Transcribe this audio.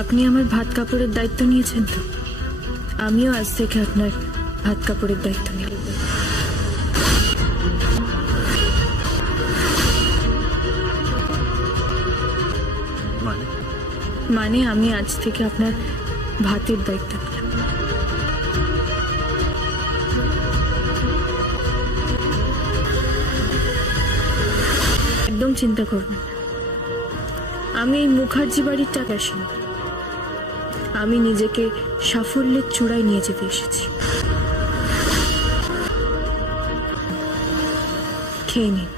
আপনি আমার ভাত কাপড়ের দায়িত্ব নিয়েছেন তো, আমিও আজ থেকে আপনার ভাত কাপড়ের দায়িত্ব নিয়ে নেব। মানে আমি আজ থেকে আপনার ভাতের দায়িত্ব নিলাম। একদম চিন্তা করবেন না, আমি এই মুখার্জি বাড়ির টাকা আসিনি, আমি নিজেকে সাফল্যের চূড়ায় নিয়ে যেতে এসেছি। খেয়ে নিন।